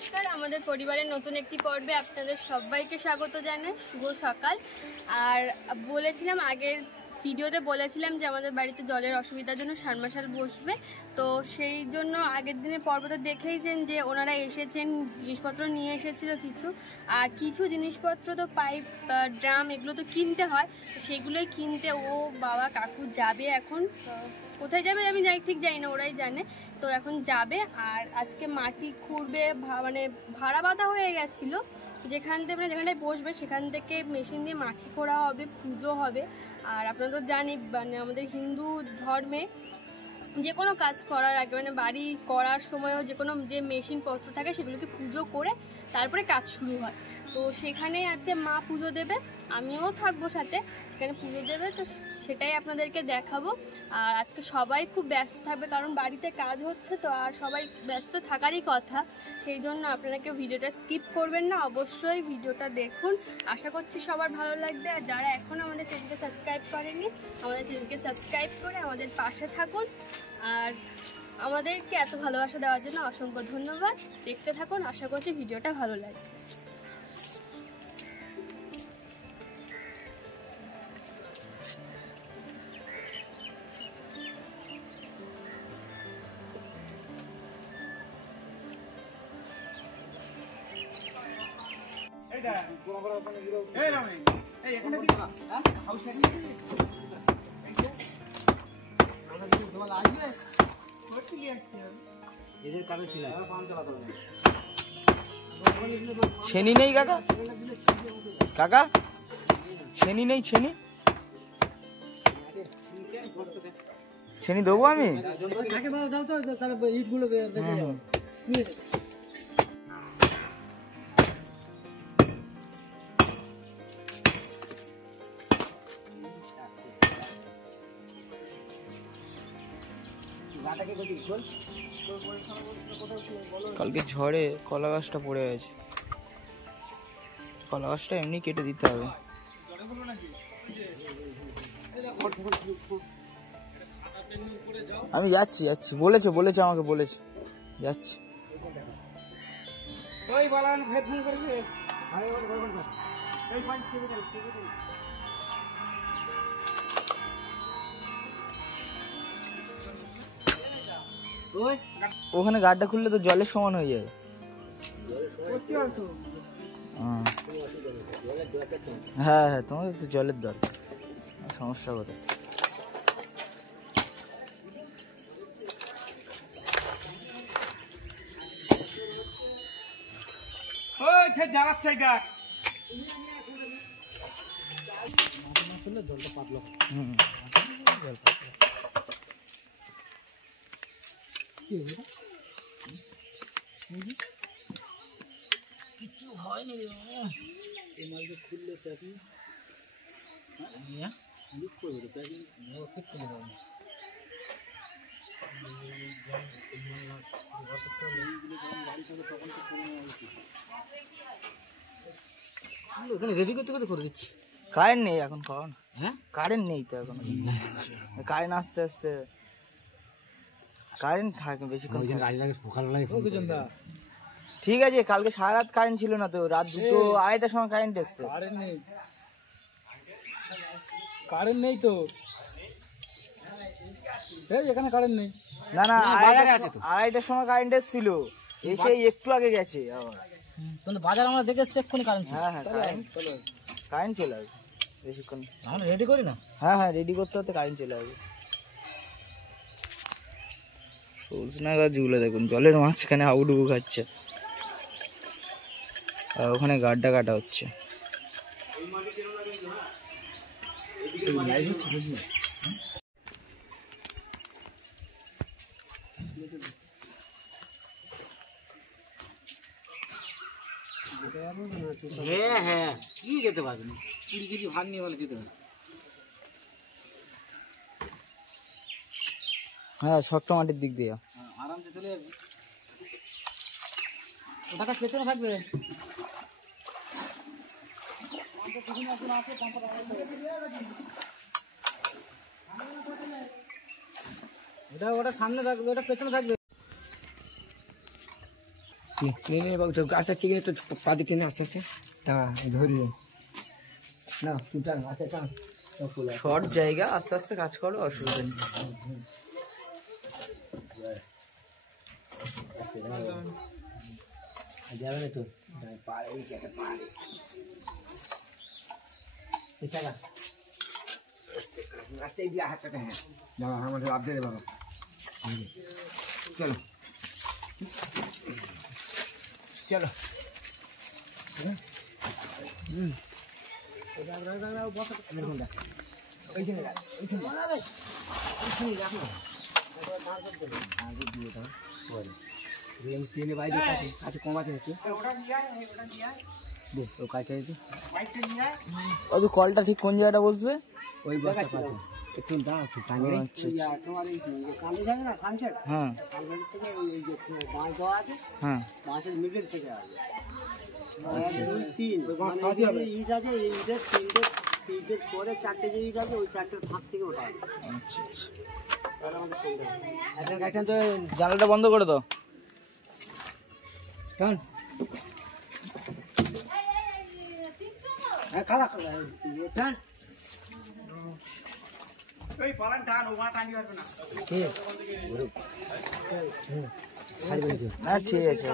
নমস্কার, আমাদের পরিবারের নতুন একটি পর্বে আপনাদের সবাইকে স্বাগত জানাই। শুভ সকাল। আর বলেছিলাম আগের ভিডিওতে বলেছিলাম যে আমাদের বাড়িতে জলের অসুবিধার জন্য সাবমার্শাল বসবে, তো সেই জন্য আগের দিনের পর্বতে দেখেইছেন যে ওনারা এসেছেন, জিনিসপত্র নিয়ে এসেছিল কিছু, আর কিছু জিনিসপত্র তো পাইপ ড্রাম এগুলো তো কিনতে হয়, সেগুলোই কিনতে ও বাবা কাকু যাবে। এখন কোথায় যাবে আমি ঠিক জানি না, ওরাই জানে। তো এখন যাবে। আর আজকে মাটি খুঁড়বে, মানে ভাড়া বাঁধা হয়ে গেছিলো, যেখানটায় বসবে সেখান থেকে মেশিন দিয়ে মাটি খোঁড়া হবে, পুজো হবে। আর আপনারা তো জানি মানে আমাদের হিন্দু ধর্মে যে কোনো কাজ করার আগে মানে বাড়ি করার সময়ও যে কোনো যে মেশিনপত্র থাকে সেগুলোকে পুজো করে তারপরে কাজ শুরু হয়। তো সেখানে আজকে মা পুজো দেবে, আমিও থাকবো সাথে, সেখানে পুজো দেবে। তো সেটাই আপনাদেরকে দেখাবো। আর আজকে সবাই খুব ব্যস্ত থাকবে, কারণ বাড়িতে কাজ হচ্ছে তো, আর সবাই ব্যস্ত থাকারই কথা। সেই জন্য আপনারা কেউ ভিডিওটা স্কিপ করবেন না, অবশ্যই ভিডিওটা দেখুন। আশা করছি সবার ভালো লাগবে। আর যারা এখনও আমাদের চ্যানেলকে সাবস্ক্রাইব করেননি, আমাদের চ্যানেলকে সাবস্ক্রাইব করে আমাদের পাশে থাকুন। আর আমাদেরকে এত ভালোবাসা দেওয়ার জন্য অসংখ্য ধন্যবাদ। দেখতে থাকুন, আশা করছি ভিডিওটা ভালো লাগবে। छेनी नहीं काका, काका छेनी नहीं, छेनी छेनी देबो আমি কালকে ঝড়ে কলা গাছটা পড়ে গেছে, কলা গাছটা এমনি কেটে দিতে হবে। আমি যাচ্ছি যাচ্ছি বলেছে আমাকে বলেছে, যাচ্ছি। ওখানে গাড়িটা খুললে তো জলের সমান হয়ে যাবে। হ্যাঁ হ্যাঁ, তোমাদের তো জলের দরকার, সমস্যা কোথায়? কিছু হয়নি খুললে রেডি করতে করতে করে দিচ্ছি। কারেন্ট নেই এখন, কখন? হ্যাঁ কারেন্ট নেই তো এখন, কারেন্ট আস্তে আস্তে কারেন্ট থাকে বেশিক্ষণ। ঠিক আছে, কালকে সারা রাত কারেন্ট ছিল না তো, রাত 2টো 2:30টার সময় কারেন্ট এসছে। কারেন্ট নেই তো এখানে, কারেন্ট নেই। না না, 2:30টার সময় কারেন্ট এসেছিল, এসে একটু আগে গেছে আবার। কিন্তু বাজার আমরা দেখে এসছি এক্ষুনি কারেন্ট। হ্যাঁ হ্যাঁ, কারেন্ট চলে আসবে বেশিক্ষণ। আমরা রেডি করি না? হ্যাঁ হ্যাঁ, রেডি করতে হতে কারেন্ট চলে আসবে। সজনা গাছগুলো দেখুন জলের মাঝখানে হাউডুবু খাচ্ছে, আর ওখানে গাড্ডা কাটা হচ্ছে। হ্যাঁ হ্যাঁ, কি যেতে পারবে না, 20 কেজি ভাত নিয়ে বলে যেতে পারবে। হ্যাঁ, শক্ত মাটির দিক দিয়ে আরামসে চলে যাবে। ওটা পেছনে থাকবে। ওটা সামনে থাকবে, ওটা পেছনে থাকবে। আস্তে চিকেন তো পা দিয়ে টেনে আস্তে আস্তে ধরি না তুই টান আস্তে টান শর্ট জায়গা, আস্তে আস্তে কাজ করো, অসুবিধা নেই। যাবে না তো পারে এই জায়গা পারে এই জায়গা আস্তে দিয়ে হাতটা হ্যাঁ বাবা আমাদের লাভ দে বাবা চলো চলো কলটা ঠিক কোন জায়গাটা বসবে? ওই একটু দাঁড়া হ্যাঁ হ্যাঁ জানালাটা বন্ধ করে দাও। না ঠিক আছে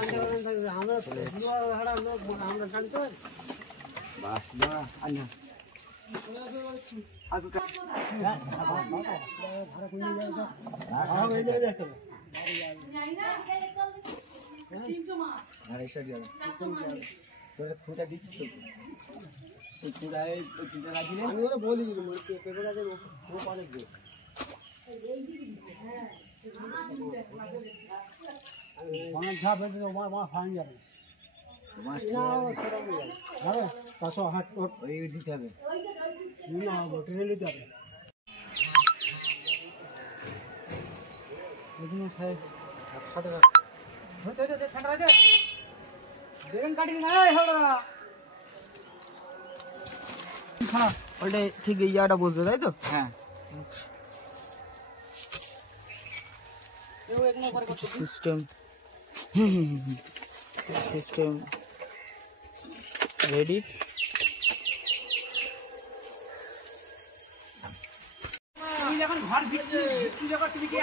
ওটা ঠিক এই জায়গাটা বসবে তাই তো? হ্যাঁ সিস্টেম সিস্টেম রেডি। যখন ঘর ফিরছি যখন তুমি কি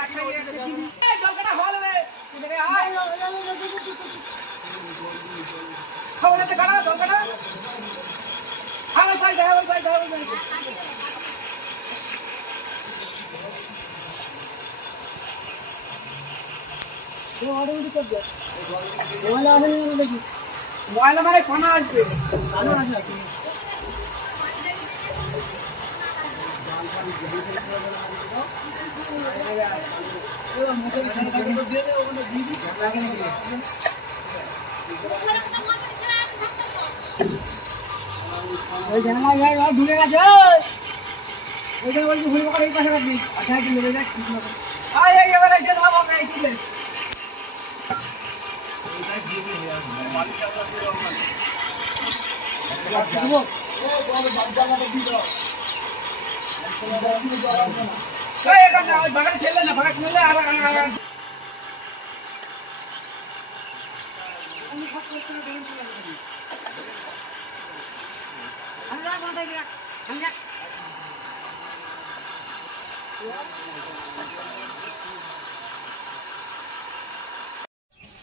ময়লা মানে খানা আসবে ঢুকে গেছে ওইখানে বলছি ঘুরে এই পাশে রাখবি আচ্ছা লেগে যাক এবারে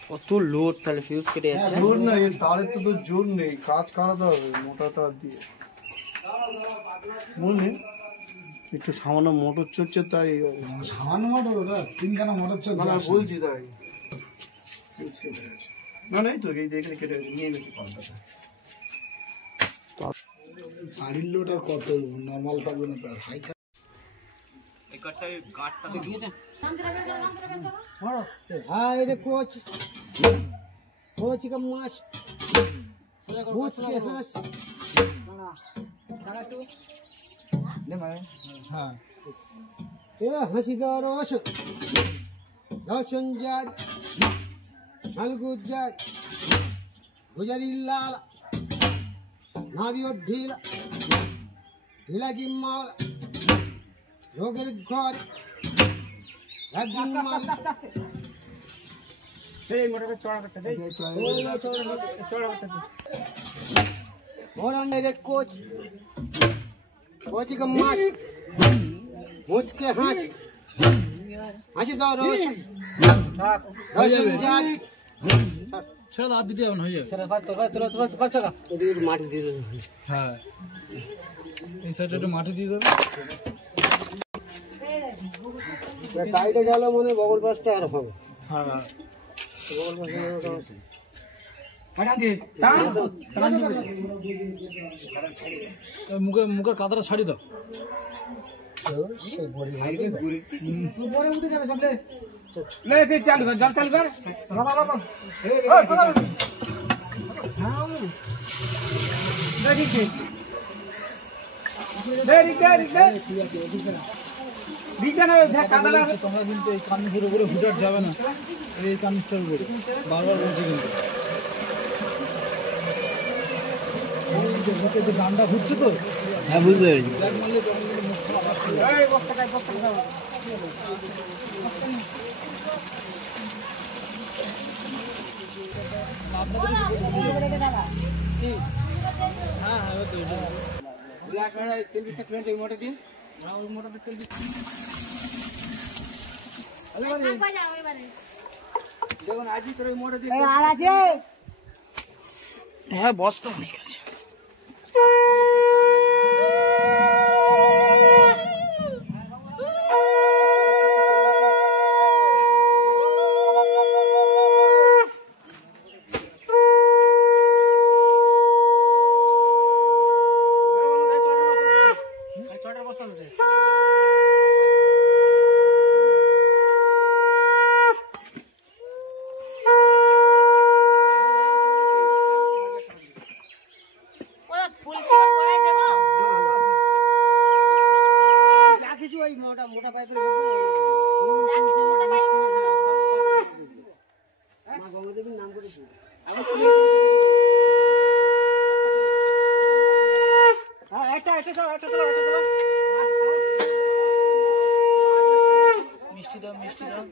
কত লোড, তাহলে ফিউজ কেটে যাচ্ছে। জোর নেই তারের তো জোর নেই, কাজ কাটাতে হবে মোটা তার দিয়ে। বুঝলি একটু সামান্য মোটর চড়ছে তাই সামান্য মোটর তিনখানা মোটর চড়ছে বলছি তাই না নাই তো এই দেখে কেটে নিয়ে গেছি পাল্টাতে। গাড়ির লোড আর কত নর্মাল থাকবে না তার হাই থাকবে। हाय रे कोच कोच का मास कोच के हंस सारा तू ले मारे हां तेरा हंसी दरोश दर्शन जार अलगु जार गुजरी लाल नादियो ढीला ढीला की माल रोगर घर और अंदर एक कोच कोच का मास मुझ के हाथ हाथी दो रोज ছেড়ে দাও দিতে হবে না হয়ে যাবে এদিকে মাটি দিয়ে দেবে হ্যাঁ এই সাইডে একটু মাটি দিয়ে দেবে টাইটে গেল মানে বগল পাশটা আর হবে হ্যাঁ বগল পাশে মুখের কাঁটাটা ছাড়ি দাও তোমরা কিন্তু এই কামিজের উপরে হুটার যাবে না, এই কামিজটার উপরে বারবার বলছি কিন্তু যে গানটা ঘুরছে তো হ্যাঁ বুঝতে হ্যাঁ বস্তা অনেক আছে। মিষ্টি দাও মিষ্টি দাও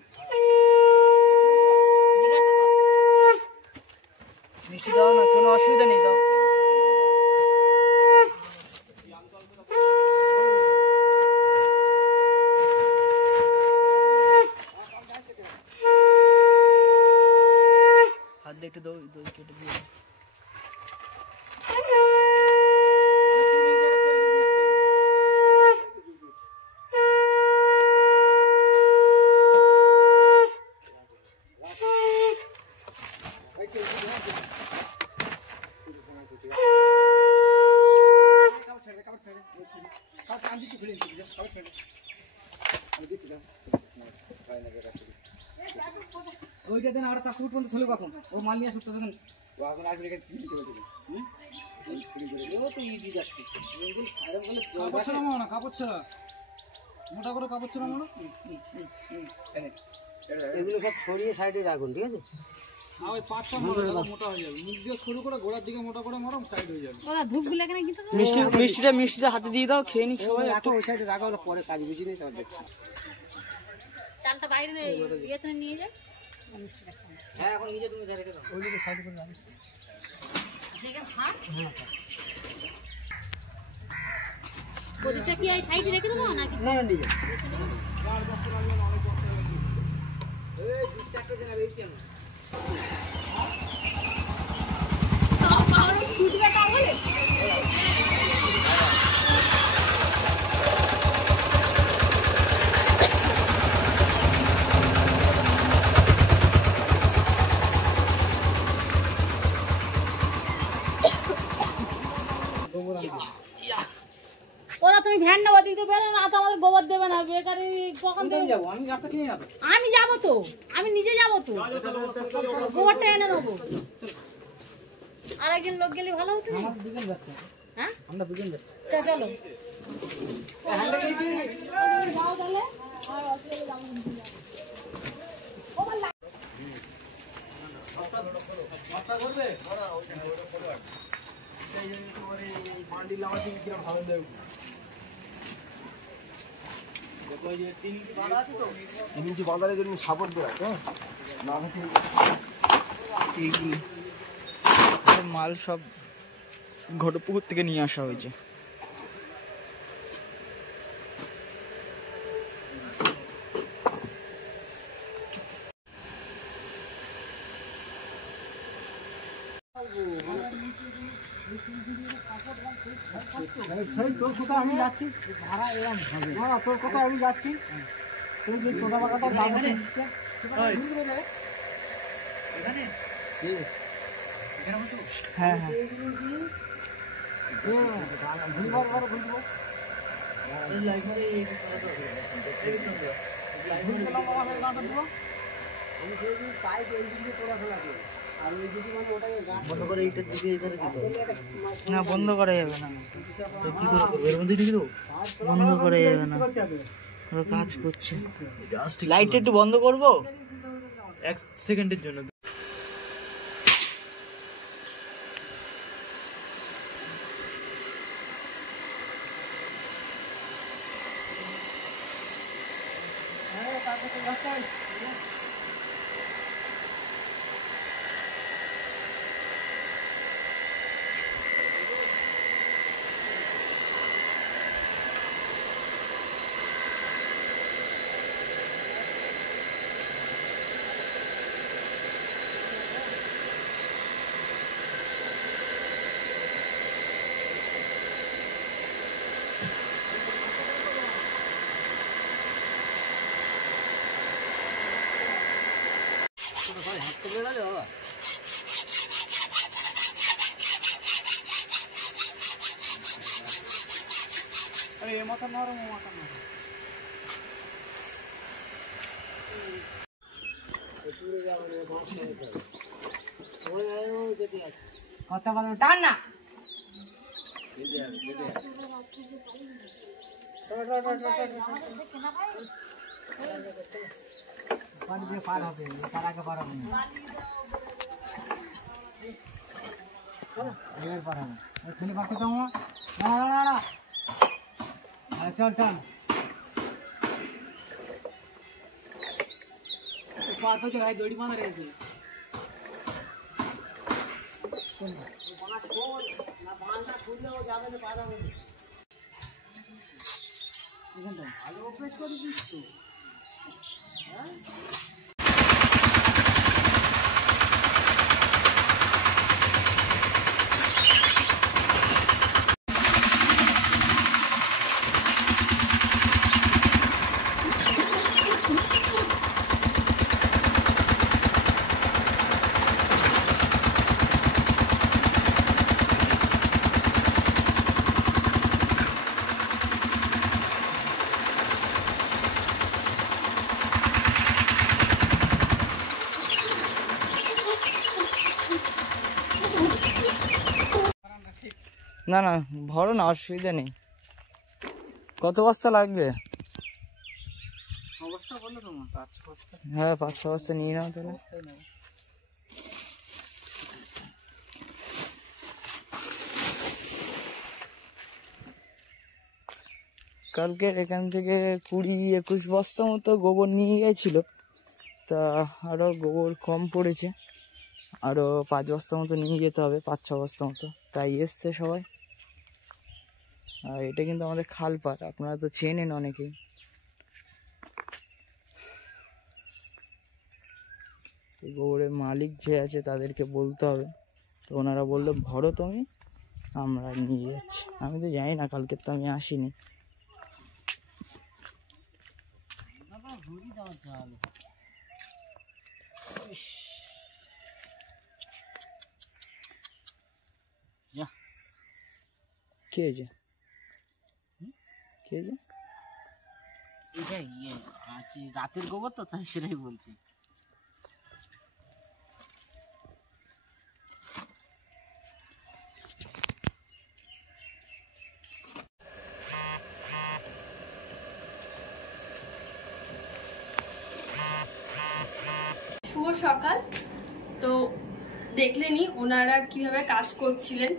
মিষ্টি দাও না, কোনো অসুবিধা নেই, দাও। হাত দিয়ে একটু দই কেটে দিয়ে ওইটা দেন। আমরা 400 ফুট পর্যন্ত ছিল কখন ও মাল নিয়ে আসতে দেখেন ও এখন আসবে এখানে কি দিতে হবে ও তো ইজি যাচ্ছে কাপড় ছাড়া না, কাপড় ছাড়া মোটা করে কাপড় ছাড়া না, এগুলো সব ছড়িয়ে সাইডে রাখুন, ঠিক আছে? আর ওই পাটটা মোটা হয়ে যাবে, মুখ দিয়ে সরু করে গোড়ার দিকে মোটা করে মারো, সাইড হয়ে যাবে। ওরা ধূপগুলো এখানে কিন্তু মিষ্টিটা হাতে দিয়ে দাও, খেয়ে নি সবাই। রাখো ওই সাইডে রাখা, ওরা পরে কাজ বুঝি নেই তার দেখছি। চালটা বাইরে ইয়েতে নিয়ে যায়। হ্যাঁ এখন নিজে তুমি রেখে দাও, ওই দিকে সাইড করে রাখো। প্রদীপটা কি এই সাইডে রেখে দেবো নাকি? না না নিজে এই 2-4 দিন আর এই কেন ছুটবে তাহলে ওরা তুমি ভ্যান নেবো দিতে পারো না, তো আমাদের গোবর দেবে না বেকারি কখন দেবে? যাবো আমি যাবো, ঠিক আছে আমি যাবো তো, আমি নিজে যাবো তো, গোবরটা এনে নেবো। আর একজন লোক গেলে ভালো হতো না? আমরা দুজন যাচ্ছি। হ্যাঁ আমরা দুজন যাচ্ছি। চলো যাও তাহলে। আর অসুবিধা যাবো বাঁধার জন্য সাপোর্ট দেওয়া। মাল সব ঘটপুকুর থেকে নিয়ে আসা হয়েছে। তোর কোথায় আমি যাচ্ছি ভাড়া এরকম হবে না, তোর কোথায় আমি যাচ্ছি তুই যে ছোটা বাগাটা যাবো হ্যাঁ হ্যাঁ না বন্ধ করা যাবে না, বন্ধ করা যাবে না, ওরা কাজ করছে। লাইট একটু বন্ধ করবো 1 সেকেন্ডের জন্য। কথা বলো টান না পার হবে তার আগে পার হবে না পার হবে ছেলে পাঠে তো চল টান পার হচ্ছে ভাই দড়ি বাঁধা রয়েছে ভালো অভ্যাস করে দিস তো না না ভরো না, অসুবিধা নেই। কত বস্তা লাগবে? হ্যাঁ 5-6 বস্তা নিয়ে নাও তাহলে। কালকে এখান থেকে 20-21 বস্তা মতো গোবর নিয়ে গেছিল, তা আরো গোবর কম পড়েছে, আরো 5 বস্তা মতো নিয়ে যেতে হবে, 5-6 বস্তা মতো, তাই এসছে সবাই। আর এটা কিন্তু আমাদের খালপাড়, আপনারা তো চেনেন অনেকেই। গোবরের মালিক যে আছে তাদেরকে বলতে হবে, তো ওনারা বললো ভরো তুমি, আমরা নিয়ে যাচ্ছি। আমি তো জানি না, কালকে তো আমি আসিনি। কে আছে কে আছে? এটাই রাতের গোবর তো, তাই সেটাই বলছি। শুভ সকাল। তো দেখলেনি ওনারা কিভাবে কাজ করছিলেন,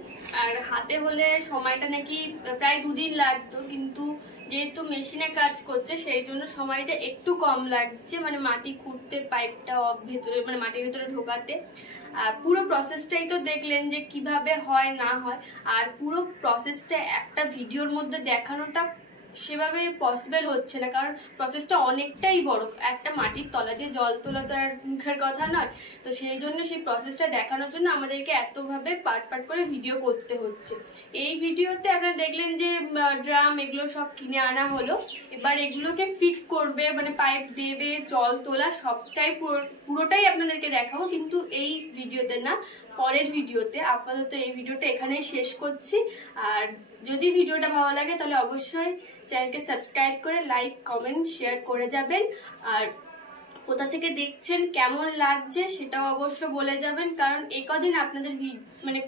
আর হাতে হলে সময়টা নাকি প্রায় 2 দিন লাগতো, কিন্তু যেহেতু মেশিনে কাজ করছে সেই জন্য সময়টা একটু কম লাগছে, মানে মাটি খুঁড়তে, পাইপটা ভেতরে মানে মাটির ভেতরে ঢোকাতে। আর পুরো প্রসেসটাই তো দেখলেন যে কিভাবে হয় না হয়, আর পুরো প্রসেসটা একটা ভিডিওর মধ্যে দেখানোটা সেভাবে পসিবল হচ্ছে না, কারণ প্রসেসটা অনেকটাই বড়। একটা মাটির তলা দিয়ে জল তোলা তো আর মুখের কথা নয়, তো সেই জন্য সেই প্রসেসটা দেখানোর জন্য আমাদেরকে এতভাবে পার্ট পার্ট করে ভিডিও করতে হচ্ছে। এই ভিডিওতে আপনারা দেখলেন যে ড্রাম এগুলো সব কিনে আনা হলো, এবার এগুলোকে ফিট করবে, মানে পাইপ দেবে, জল তোলা, সবটাই পুরোটাই আপনাদেরকে দেখাবো, কিন্তু এই ভিডিওতে না, পরের ভিডিওতে। আপাতত এই ভিডিওটা এখানেই শেষ করছি। আর যদি ভিডিওটা ভালো লাগে তাহলে অবশ্যই চ্যানেলকে সাবস্ক্রাইব করে লাইক কমেন্ট শেয়ার করে যাবেন। আর কোথা থেকে দেখছেন, কেমন লাগছে সেটাও অবশ্য বলে যাবেন, কারণ এই কদিন আপনাদের মানে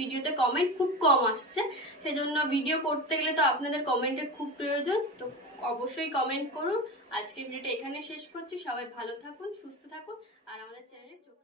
ভিডিওতে কমেন্ট খুব কম আসছে, সেজন্য ভিডিও করতে গেলে তো আপনাদের কমেন্টের খুব প্রয়োজন। তো অবশ্যই কমেন্ট করুন। আজকের ভিডিওটা এখানে শেষ করছি। সবাই ভালো থাকুন, সুস্থ থাকুন, আর আমাদের চ্যানেলে চোখ